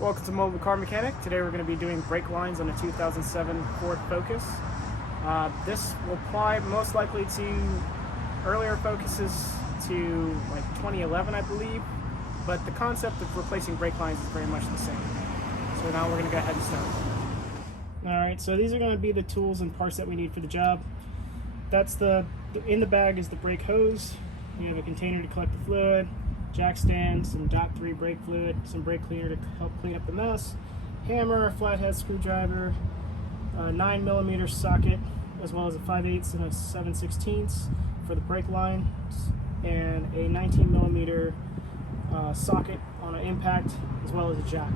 Welcome to Mobile Car Mechanic. Today we're going to be doing brake lines on a 2007 Ford Focus. This will apply most likely to earlier Focuses to like 2011, I believe, but the concept of replacing brake lines is very much the same. So now we're going to go ahead and start. Alright, so these are going to be the tools and parts that we need for the job. That's in the bag is the brake hose. We have a container to collect the fluid, jack stand, some .3 brake fluid, some brake cleaner to help clean up the mess, hammer, a flathead screwdriver, a 9mm socket, as well as a 5/8 and a 7/16 for the brake lines, and a 19mm socket on an impact, as well as a jack.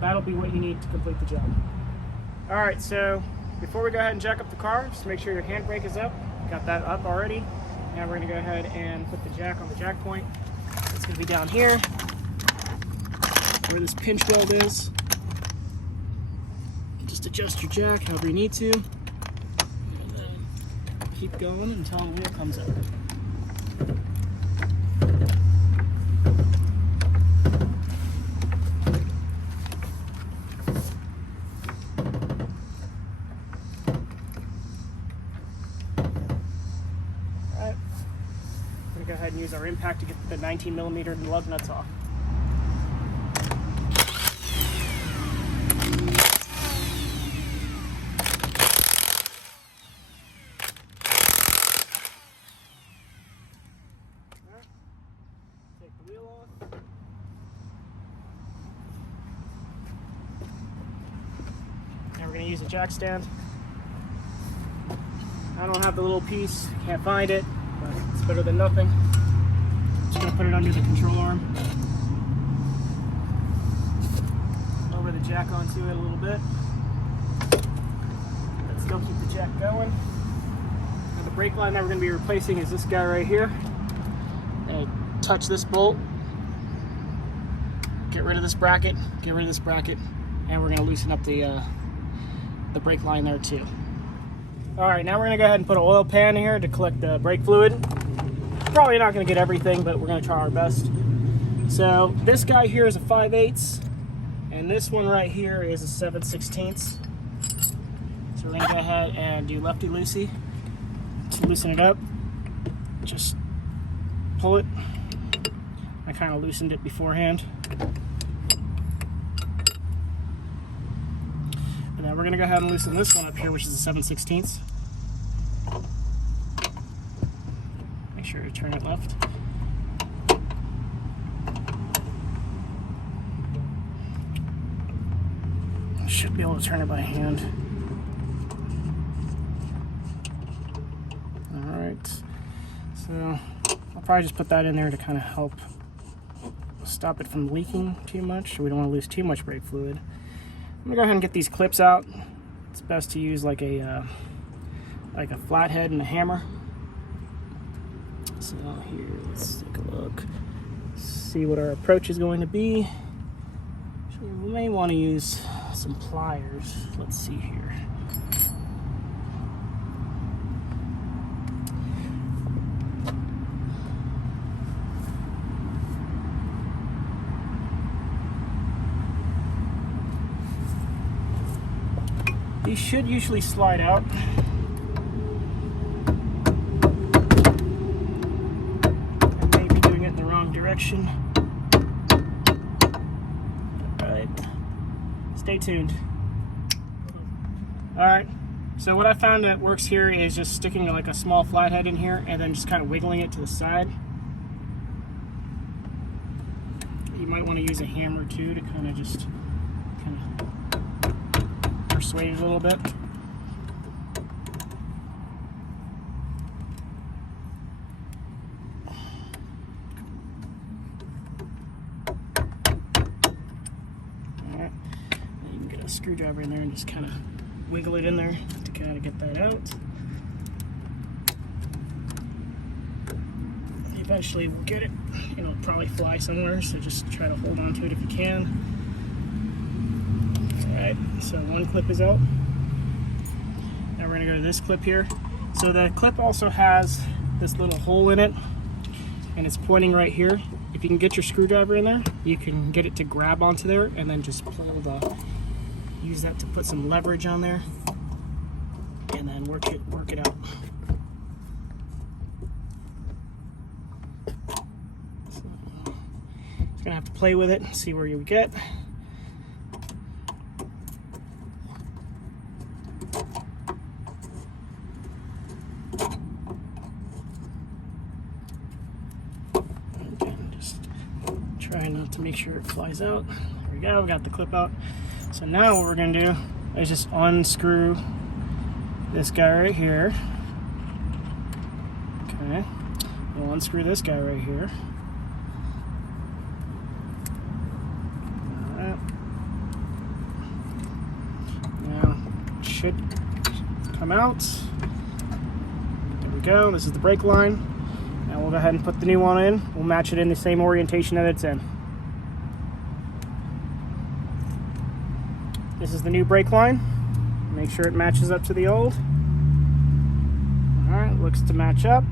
That'll be what you need to complete the job. Alright, so before we go ahead and jack up the car, just make sure your handbrake is up. Got that up already. Now we're going to go ahead and put the jack on the jack point. It's going to be down here where this pinch weld is. Just adjust your jack however you need to. And then keep going until the wheel comes up. Go ahead and use our impact to get the 19mm lug nuts off. Take the wheel off. Now we're going to use a jack stand. I don't have the little piece, can't find it, but it's better than nothing. Just gonna put it under the control arm. Lower the jack onto it a little bit. But still keep the jack going. Now the brake line that we're gonna be replacing is this guy right here. Touch this bolt. Get rid of this bracket. Get rid of this bracket, and we're gonna loosen up the brake line there too. All right, now we're gonna go ahead and put an oil pan in here to collect the brake fluid. Probably not gonna get everything, but we're gonna try our best. So this guy here is a 5/8, and this one right here is a 7/16. So we're gonna go ahead and do lefty-loosey to loosen it up. Just pull it. I kind of loosened it beforehand. And then we're gonna go ahead and loosen this one up here, which is a 7/16. Make sure to turn it left. Should be able to turn it by hand. Alright, so I'll probably just put that in there to kind of help stop it from leaking too much. We don't want to lose too much brake fluid. I'm gonna go ahead and get these clips out. It's best to use like a flathead and a hammer. So here, let's take a look. See what our approach is going to be. So we may want to use some pliers. Let's see here. These should usually slide out. I may be doing it in the wrong direction. Alright, stay tuned. Alright, so what I found that works here is just sticking like a small flathead in here and then just kind of wiggling it to the side. You might want to use a hammer too to kind of just persuade it a little bit. Alright, you can get a screwdriver in there and just kind of wiggle it in there to kind of get that out. Eventually we'll get it. It'll probably fly somewhere, so just try to hold on to it if you can. Alright, so one clip is out. Now we're going to go to this clip here. So the clip also has this little hole in it, and it's pointing right here. if you can get your screwdriver in there, you can get it to grab onto there and then just use that to put some leverage on there and then work it out. So, just gonna have to play with it and see where you get. Try not to make sure it flies out. There we go, we got the clip out. So now what we're gonna do is just unscrew this guy right here. Okay, we'll unscrew this guy right here. Alright. Now, it should come out. There we go, this is the brake line. Now we'll go ahead and put the new one in. We'll match it in the same orientation that it's in. This is the new brake line. Make sure it matches up to the old. Alright, looks to match up.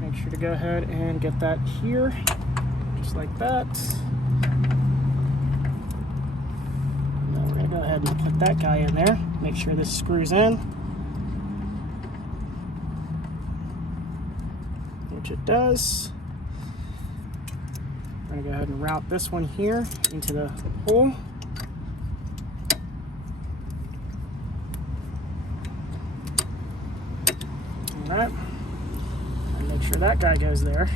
Make sure to go ahead and get that here, just like that. Now we're going to go ahead and put that guy in there. Make sure this screws in, which it does. We're going to go ahead and route this one here into the hole. That and make sure that guy goes there.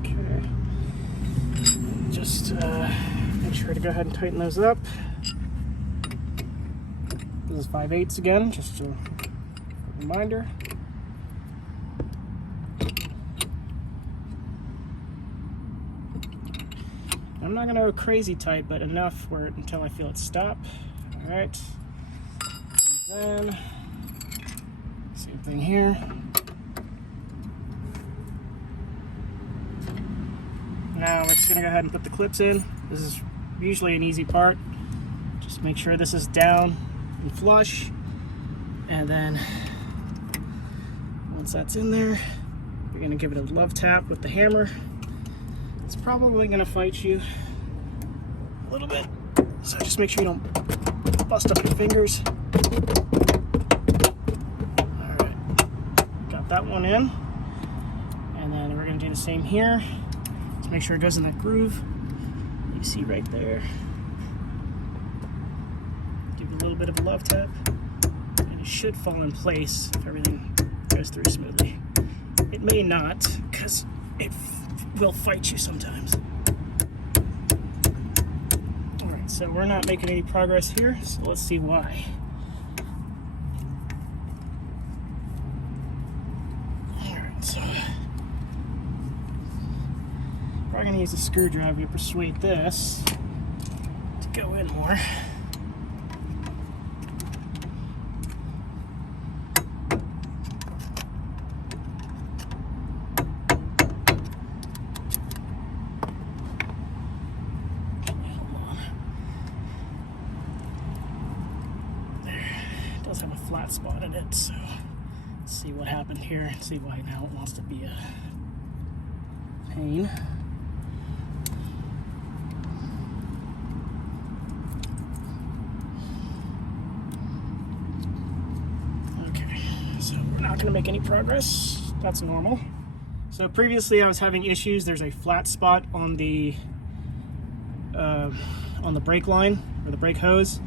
Okay, just make sure to go ahead and tighten those up. This is 5/8 again, just to reminder. I'm not going to go crazy tight, but enough where until I feel it stop. All right, and then same thing here. Now we're just going to go ahead and put the clips in. This is usually an easy part. Just make sure this is down and flush, and then once that's in there, you're going to give it a love tap with the hammer. It's probably going to fight you a little bit, so just make sure you don't bust up your fingers. Alright, got that one in. And then we're going to do the same here. Just make sure it goes in that groove you see right there. Give it a little bit of a love tap, and it should fall in place if everything goes through smoothly. It may not, because it will fight you sometimes. Alright, so we're not making any progress here, so let's see why. Alright, so we're going to use a screwdriver to persuade this to go in more. Have a flat spot in it, so let's see what happened here and see why now it wants to be a pain. Okay, so we're not going to make any progress. That's normal. So previously I was having issues. There's a flat spot on the brake line or the brake hose.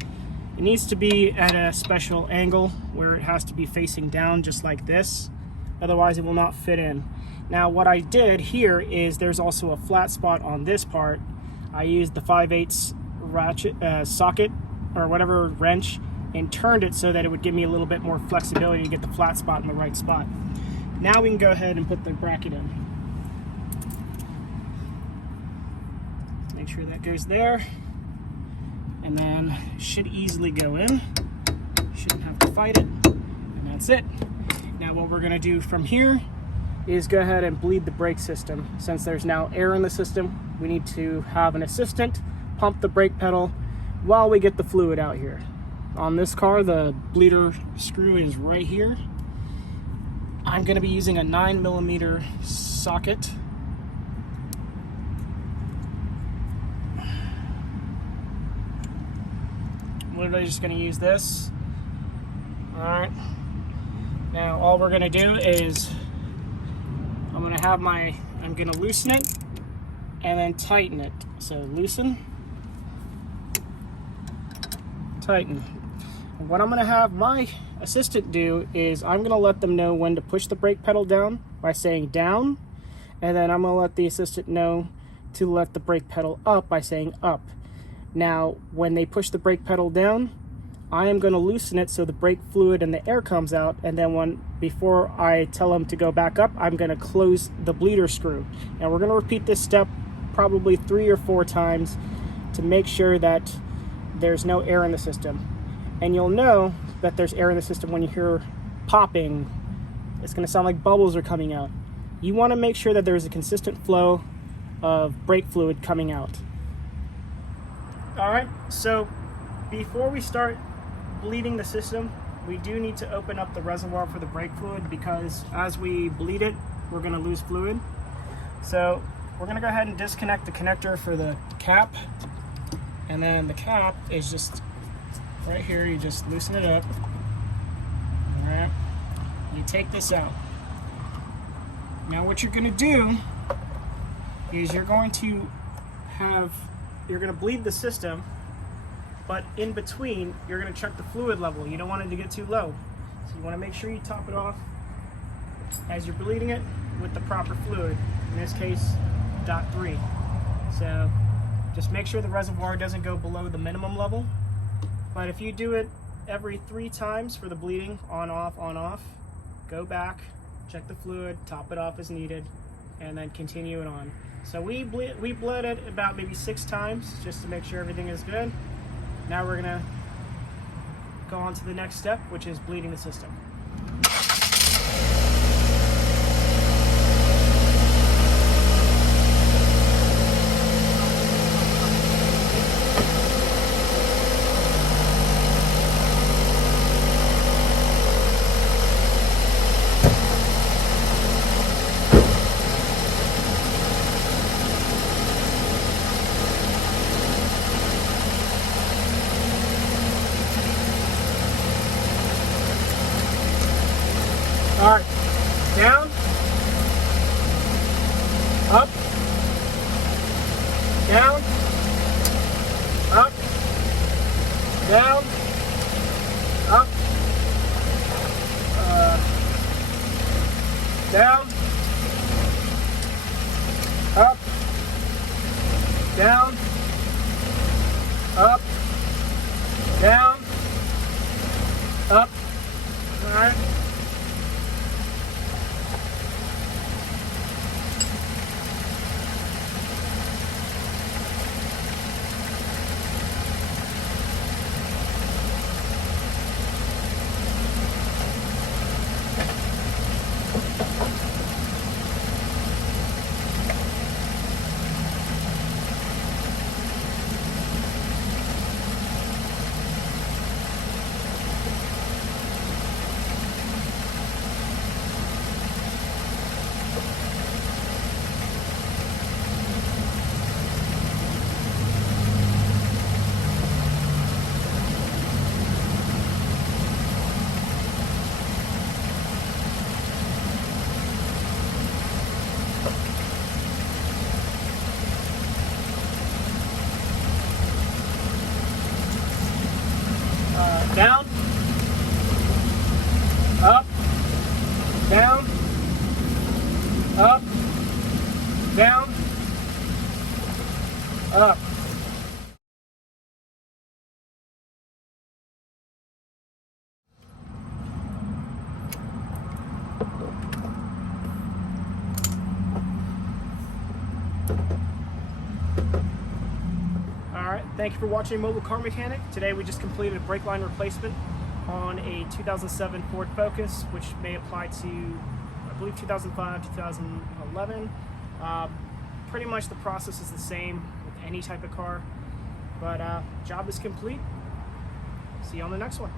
It needs to be at a special angle where it has to be facing down just like this. Otherwise it will not fit in. Now what I did here is there's also a flat spot on this part. I used the 5/8 ratchet socket or whatever wrench and turned it so that it would give me a little bit more flexibility to get the flat spot in the right spot. Now we can go ahead and put the bracket in. Make sure that goes there. And then should easily go in. Shouldn't have to fight it. And that's it. Now what we're going to do from here is go ahead and bleed the brake system. Since there's now air in the system, we need to have an assistant pump the brake pedal while we get the fluid out here. On this car, the bleeder screw is right here. I'm going to be using a 9mm socket. I'm literally just going to use this. Alright. Now all we're going to do is I'm going to loosen it and then tighten it. So loosen, tighten. And what I'm going to have my assistant do is I'm going to let them know when to push the brake pedal down by saying down, and then I'm going to let the assistant know to let the brake pedal up by saying up. Now when they push the brake pedal down, I am going to loosen it so the brake fluid and the air comes out, and then before I tell them to go back up, I'm going to close the bleeder screw. And we're going to repeat this step probably 3 or 4 times to make sure that there's no air in the system. And you'll know that there's air in the system when you hear popping. It's going to sound like bubbles are coming out. You want to make sure that there's a consistent flow of brake fluid coming out. Alright, so before we start bleeding the system, we do need to open up the reservoir for the brake fluid, because as we bleed it, we're going to lose fluid. So we're going to go ahead and disconnect the connector for the cap, and then the cap is just right here. You just loosen it up. Alright, you take this out. Now what you're going to do is you're going to bleed the system, but in between you're going to check the fluid level. You don't want it to get too low, so you want to make sure you top it off as you're bleeding it with the proper fluid, in this case 0.3. so just make sure the reservoir doesn't go below the minimum level. But if you do it every 3 times for the bleeding, on off, go back, check the fluid, top it off as needed, and then continue it on. So we bled it about maybe 6 times just to make sure everything is good. Now we're gonna go on to the next step, which is bleeding the system. All right, down, up, down, up, down, up, down, up, down, up, down, up. All right. Down, up, down, up, down, up. Alright, thank you for watching Mobile Car Mechanic. Today we just completed a brake line replacement on a 2007 Ford Focus, which may apply to believe 2005, 2011. Pretty much the process is the same with any type of car, but job is complete. See you on the next one.